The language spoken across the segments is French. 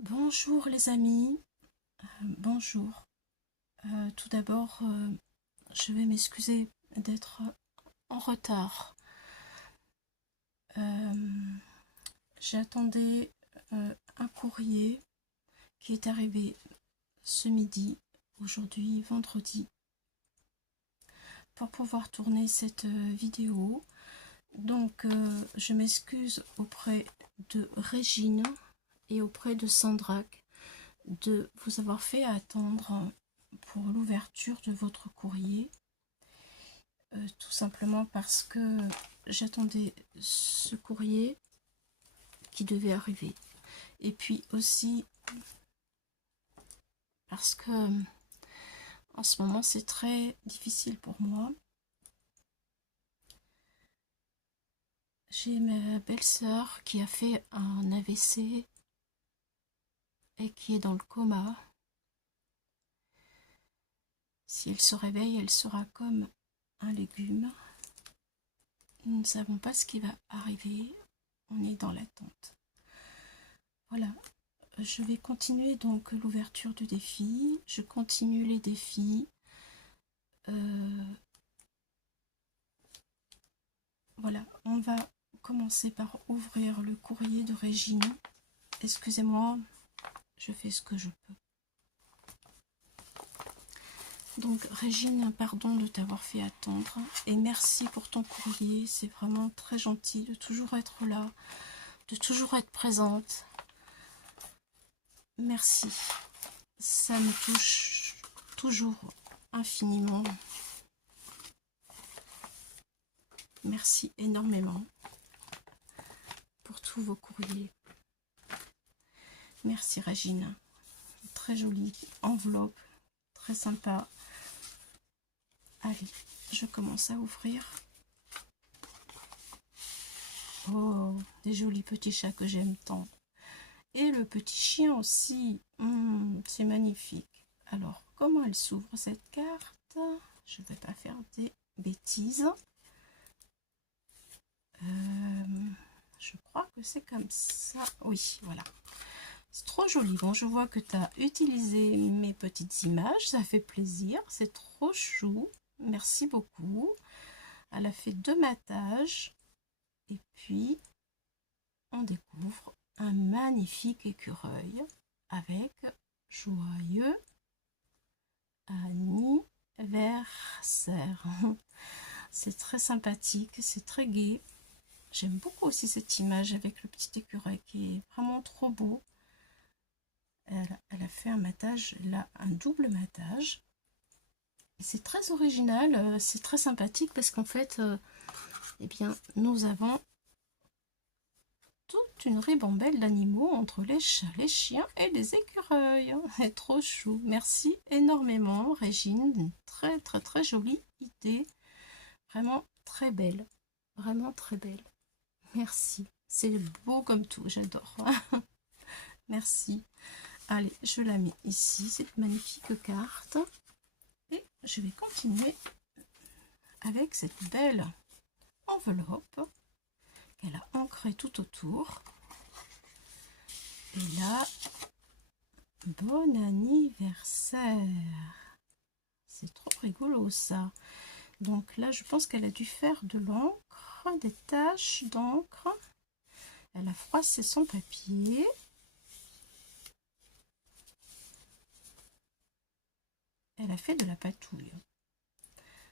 Bonjour les amis, bonjour. Tout d'abord, je vais m'excuser d'être en retard. J'attendais un courrier qui est arrivé ce midi, aujourd'hui vendredi, pour pouvoir tourner cette vidéo. Donc, je m'excuse auprès de Régine et auprès de Sandra de vous avoir fait attendre pour l'ouverture de votre courrier, tout simplement parce que j'attendais ce courrier qui devait arriver, et puis aussi parce que en ce moment c'est très difficile pour moi. J'ai ma belle-sœur qui a fait un AVC et qui est dans le coma. Si elle se réveille, elle sera comme un légume. Nous ne savons pas ce qui va arriver, on est dans l'attente. Voilà, je vais continuer donc l'ouverture du défi, je continue les défis. Voilà, on va commencer par ouvrir le courrier de Régine. Excusez-moi, je fais ce que je peux. Donc Régine, pardon de t'avoir fait attendre et merci pour ton courrier, c'est vraiment très gentil de toujours être là, de toujours être présente. Merci, ça me touche toujours infiniment. Merci énormément pour tous vos courriers. Merci Régine, très jolie enveloppe, très sympa. Allez, je commence à ouvrir. Oh, des jolis petits chats que j'aime tant. Et le petit chien aussi. C'est magnifique. Alors, comment elle s'ouvre cette carte? Je ne vais pas faire des bêtises. Je crois que c'est comme ça. Oui, voilà. C'est trop joli. Bon, je vois que tu as utilisé mes petites images. Ça fait plaisir. C'est trop chou. Merci beaucoup. Elle a fait 2 matages. Et puis, on découvre un magnifique écureuil avec joyeux anniversaire. C'est très sympathique, c'est très gai. J'aime beaucoup aussi cette image avec le petit écureuil qui est vraiment trop beau. Elle a fait un matage, là, un double matage. C'est très original, c'est très sympathique parce qu'en fait, eh bien, nous avons toute une ribambelle d'animaux entre les chats, les chiens et les écureuils. C'est trop chou. Merci énormément, Régine. Une très très très jolie idée. Vraiment très belle. Vraiment très belle. Merci. C'est beau comme tout. J'adore. Merci. Allez, je la mets ici, cette magnifique carte. Et je vais continuer avec cette belle enveloppe qu'elle a ancrée tout autour. Et là, bon anniversaire. C'est trop rigolo ça. Donc là, je pense qu'elle a dû faire de l'encre, des taches d'encre. Elle a froissé son papier. Elle a fait de la patouille.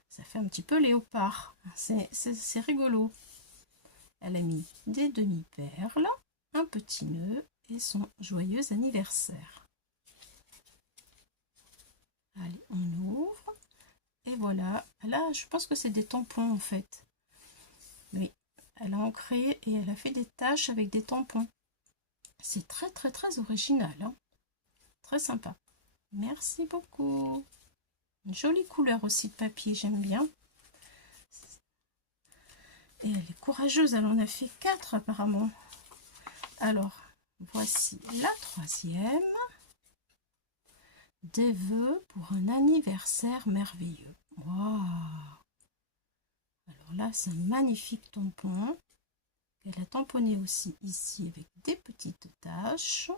Ça fait un petit peu léopard. C'est rigolo. Elle a mis des demi-perles, un petit nœud et son joyeux anniversaire. Allez, on ouvre. Et voilà. Là, je pense que c'est des tampons en fait. Oui, elle a ancré et elle a fait des taches avec des tampons. C'est très très très original. Hein, très sympa. Merci beaucoup. Une jolie couleur aussi de papier, j'aime bien. Et elle est courageuse, elle en a fait 4 apparemment. Alors, voici la 3e. Des vœux pour un anniversaire merveilleux. Waouh! Alors là, c'est un magnifique tampon. Elle a tamponné aussi ici avec des petites taches.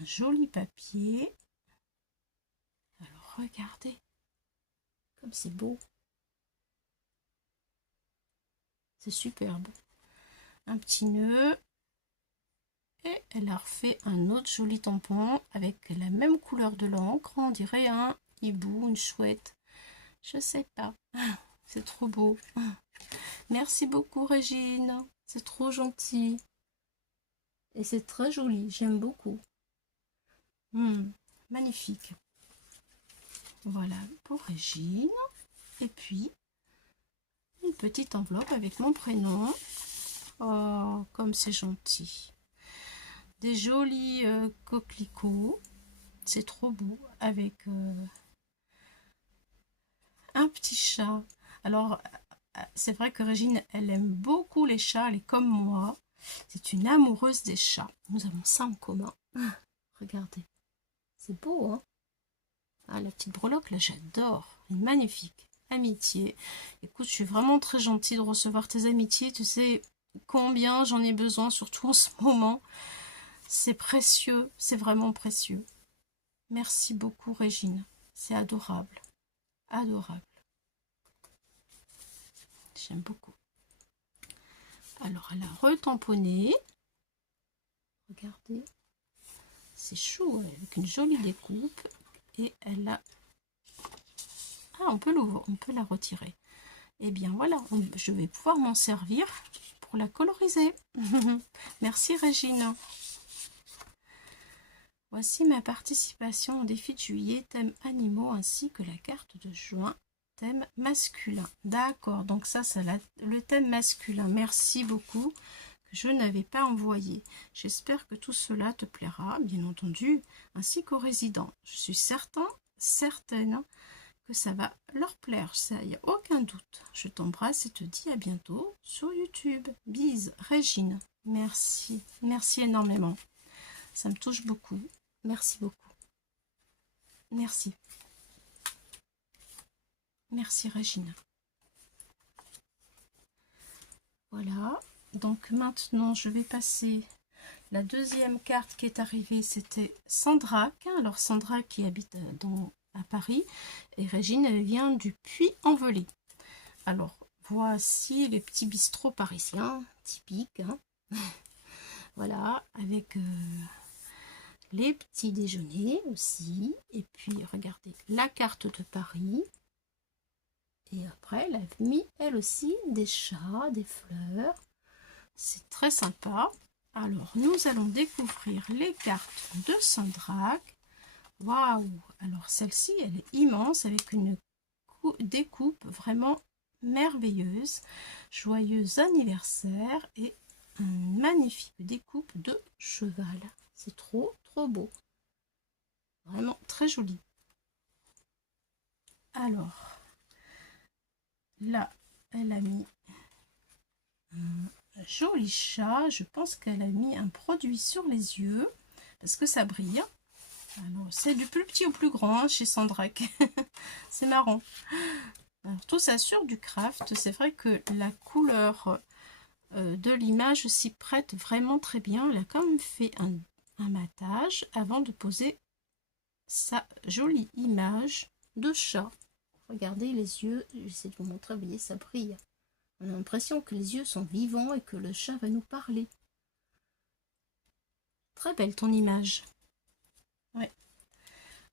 un joli papier. Alors regardez, comme c'est beau. C'est superbe. Un petit nœud. Et elle a refait un autre joli tampon avec la même couleur de l'encre. On dirait un hibou, une chouette. Je sais pas. C'est trop beau. Merci beaucoup Régine. C'est trop gentil. Et c'est très joli. J'aime beaucoup. Magnifique. Voilà pour Régine. Et puis, une petite enveloppe avec mon prénom. Oh, comme c'est gentil. Des jolis coquelicots. C'est trop beau. Avec un petit chat. Alors, c'est vrai que Régine, elle aime beaucoup les chats. Elle est comme moi. C'est une amoureuse des chats. Nous avons ça en commun. Regardez. C'est beau, hein? Ah, la petite breloque, là, j'adore. Elle est magnifique. Amitié. Écoute, je suis vraiment très gentille de recevoir tes amitiés. Tu sais combien j'en ai besoin, surtout en ce moment. C'est précieux. C'est vraiment précieux. Merci beaucoup, Régine. C'est adorable. Adorable. J'aime beaucoup. Alors, elle a retamponné. Regardez. C'est chou, avec une jolie découpe. Et elle a... Ah, on peut l'ouvrir, on peut la retirer. Et bien voilà, je vais pouvoir m'en servir pour la coloriser. Merci Régine. Voici ma participation au défi de juillet, thème animaux, ainsi que la carte de juin, thème masculin. D'accord, donc ça c'est le thème masculin. Merci beaucoup, que je n'avais pas envoyé. J'espère que tout cela te plaira, bien entendu, ainsi qu'aux résidents. Je suis certaine que ça va leur plaire, ça, il n'y a aucun doute. Je t'embrasse et te dis à bientôt sur YouTube. Bise, Régine. Merci, merci énormément. Ça me touche beaucoup. Merci beaucoup. Merci. Merci Régine. Voilà. Donc maintenant, je vais passer la deuxième carte qui est arrivée. C'était Sandra. Alors Sandra qui habite à Paris. Et Régine, elle vient du Puy-en-Velay. Alors, voici les petits bistrots parisiens, typiques. Hein. Voilà, avec... les petits déjeuners aussi. Et puis, regardez, la carte de Paris. Et après, elle a mis, elle aussi, des chats, des fleurs. C'est très sympa. Alors, nous allons découvrir les cartes de Sandraque. Waouh! Alors, celle-ci, elle est immense avec une découpe vraiment merveilleuse. Joyeux anniversaire et une magnifique découpe de cheval. C'est trop beau. Vraiment très joli. Alors, là, elle a mis un joli chat. Je pense qu'elle a mis un produit sur les yeux parce que ça brille. Alors, c'est du plus petit au plus grand hein, chez Sandraque. C'est marrant. Alors, tout ça sur du craft. C'est vrai que la couleur de l'image s'y prête vraiment très bien. Elle a quand même fait un matage avant de poser sa jolie image de chat. Regardez les yeux, j'essaie de vous montrer, vous voyez, ça brille. On a l'impression que les yeux sont vivants et que le chat va nous parler. Très belle ton image. Ouais.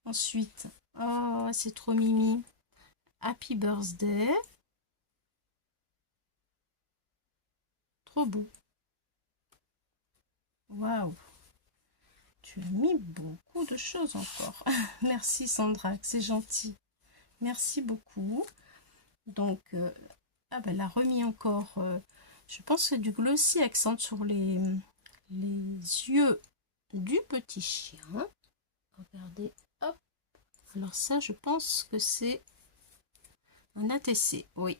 Ensuite, oh, c'est trop mimi. Happy birthday. Trop beau. Waouh. Tu as mis beaucoup de choses encore. Merci Sandra, c'est gentil. Merci beaucoup. Donc, ah ben, elle a remis encore, je pense que c'est du glossy accent sur les yeux du petit chien. Regardez, hop. Alors ça, je pense que c'est un ATC, oui.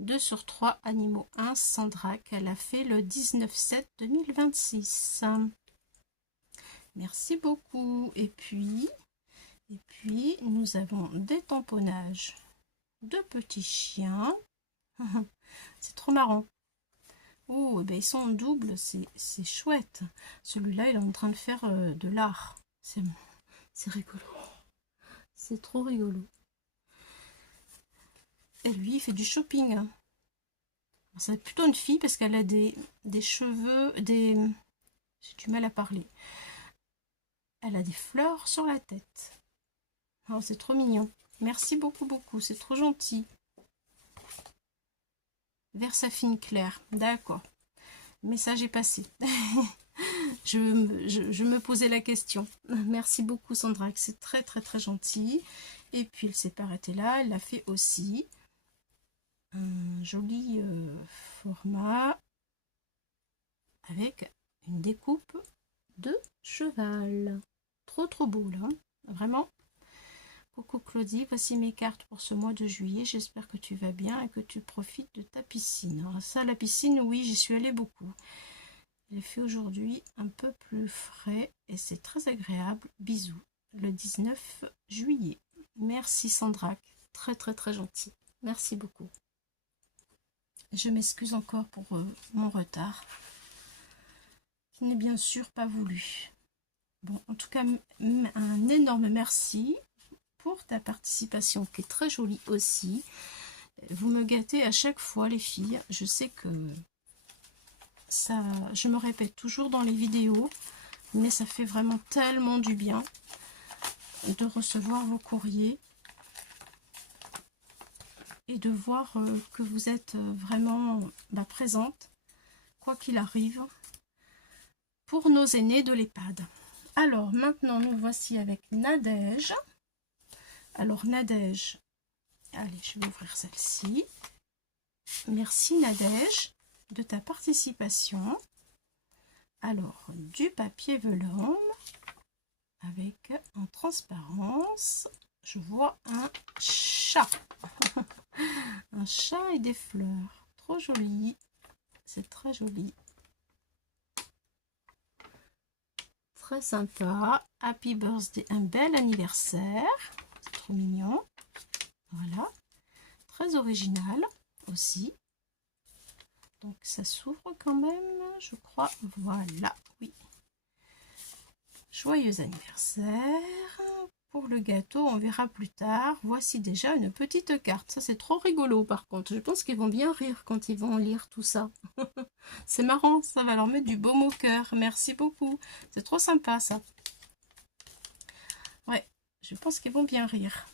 2 sur 3 animaux 1, Sandraque. Elle a fait le 19/7/2026. Merci beaucoup. Et puis, nous avons des tamponnages de petits chiens. C'est trop marrant. Oh, ben ils sont en double, c'est chouette. Celui-là, il est en train de faire de l'art. C'est rigolo. C'est trop rigolo. Et lui, il fait du shopping. C'est plutôt une fille parce qu'elle a des cheveux, j'ai du mal à parler. Elle a des fleurs sur la tête. Oh, c'est trop mignon. Merci beaucoup, beaucoup. C'est trop gentil. Versafine claire. D'accord. Message est passé. je me posais la question. Merci beaucoup, Sandra. C'est très, très, très gentil. Et puis, elle s'est pas arrêtée là. Elle l'a fait aussi. Un joli format avec une découpe de cheval. Trop, trop beau, là. Vraiment. Coucou Claudie, voici mes cartes pour ce mois de juillet. J'espère que tu vas bien et que tu profites de ta piscine. Alors ça, la piscine, oui, j'y suis allée beaucoup. Il fait aujourd'hui un peu plus frais et c'est très agréable. Bisous. Le 19 juillet. Merci Sandra. Très, très, très gentil. Merci beaucoup. Je m'excuse encore pour mon retard, qui n'est bien sûr pas voulu. Bon, en tout cas, un énorme merci pour ta participation qui est très jolie aussi. Vous me gâtez à chaque fois les filles. Je sais que ça, je me répète toujours dans les vidéos, mais ça fait vraiment tellement du bien de recevoir vos courriers et de voir que vous êtes vraiment présente, quoi qu'il arrive, pour nos aînés de l'EHPAD. Alors maintenant nous voici avec Nadège. Alors Nadège, allez, je vais ouvrir celle-ci. Merci Nadège de ta participation. Alors, du papier vélum avec en transparence, je vois un chat. Un chat et des fleurs. Trop joli. C'est très joli. Très sympa. Happy birthday, un bel anniversaire. C'est trop mignon. Voilà. Très original aussi. Donc ça s'ouvre quand même, je crois. Voilà, oui. Joyeux anniversaire. Pour le gâteau, on verra plus tard. Voici déjà une petite carte. Ça, c'est trop rigolo par contre. Je pense qu'ils vont bien rire quand ils vont lire tout ça. C'est marrant, ça va leur mettre du baume au cœur. Merci beaucoup. C'est trop sympa ça. Ouais, je pense qu'ils vont bien rire.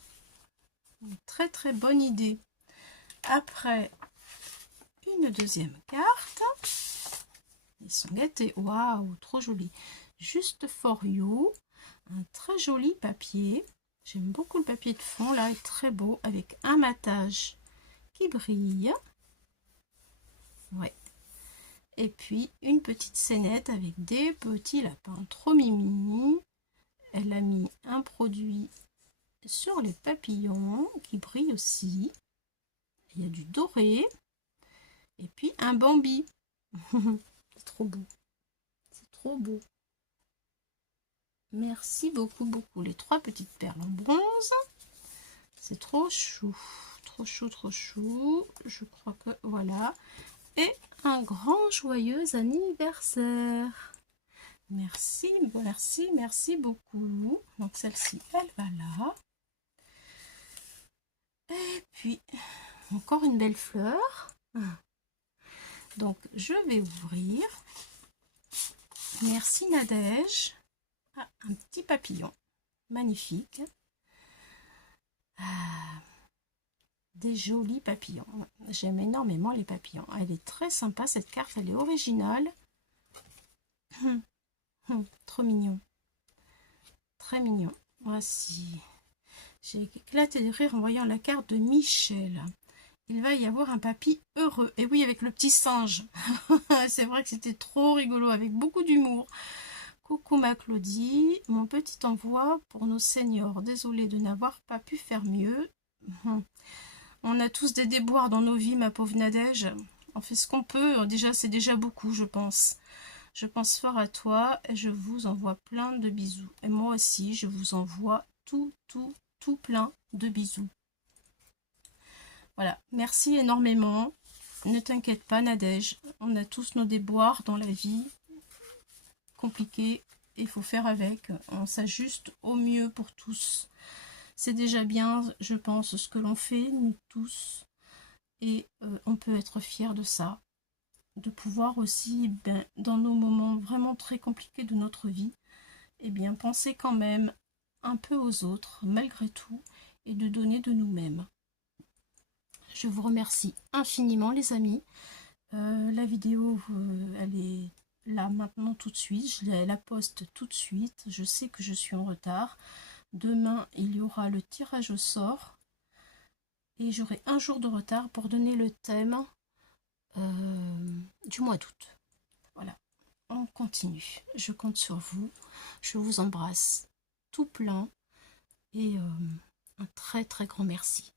Une très très bonne idée. Après, une deuxième carte. Ils sont gâtés. Waouh, trop joli. Just for you. Un très joli papier. J'aime beaucoup le papier de fond là, il est très beau avec un matage qui brille. Ouais. Et puis une petite scénette avec des petits lapins. Trop mimi. Elle a mis un produit sur les papillons qui brille aussi. Il y a du doré. Et puis un Bambi. C'est trop beau. C'est trop beau. Merci beaucoup, beaucoup. Les trois petites perles en bronze. C'est trop chou. Trop chou, trop chou. Je crois que voilà. Et un grand joyeux anniversaire. Merci, merci, merci beaucoup. Donc celle-ci, elle va là. Et puis, encore une belle fleur. Donc, je vais ouvrir. Merci Nadège. Ah, un petit papillon. Magnifique. Ah, des jolis papillons. J'aime énormément les papillons. Elle est très sympa cette carte. Elle est originale. Trop mignon. Très mignon. Voici. J'ai éclaté de rire en voyant la carte de Michel. Il va y avoir un papy heureux. Et oui, avec le petit singe. C'est vrai que c'était trop rigolo, avec beaucoup d'humour. Coucou ma Claudie, mon petit envoi pour nos seniors. Désolée de n'avoir pas pu faire mieux. On a tous des déboires dans nos vies, ma pauvre Nadège. On fait ce qu'on peut. Déjà, c'est déjà beaucoup, je pense. Je pense fort à toi et je vous envoie plein de bisous. Et moi aussi, je vous envoie tout plein de bisous. Voilà, merci énormément. Ne t'inquiète pas, Nadège. On a tous nos déboires dans la vie. Compliqué. il faut faire avec. On s'ajuste au mieux pour tous. C'est déjà bien, je pense, ce que l'on fait, nous tous. Et on peut être fier de ça. De pouvoir aussi, dans nos moments vraiment très compliqués de notre vie, penser quand même un peu aux autres, malgré tout, et de donner de nous-mêmes. Je vous remercie infiniment, les amis. La vidéo, elle est là maintenant tout de suite. Je la poste tout de suite. Je sais que je suis en retard. Demain, il y aura le tirage au sort. Et j'aurai un jour de retard pour donner le thème du mois d'août. Voilà, on continue. Je compte sur vous. Je vous embrasse tout plein. Et un très très grand merci.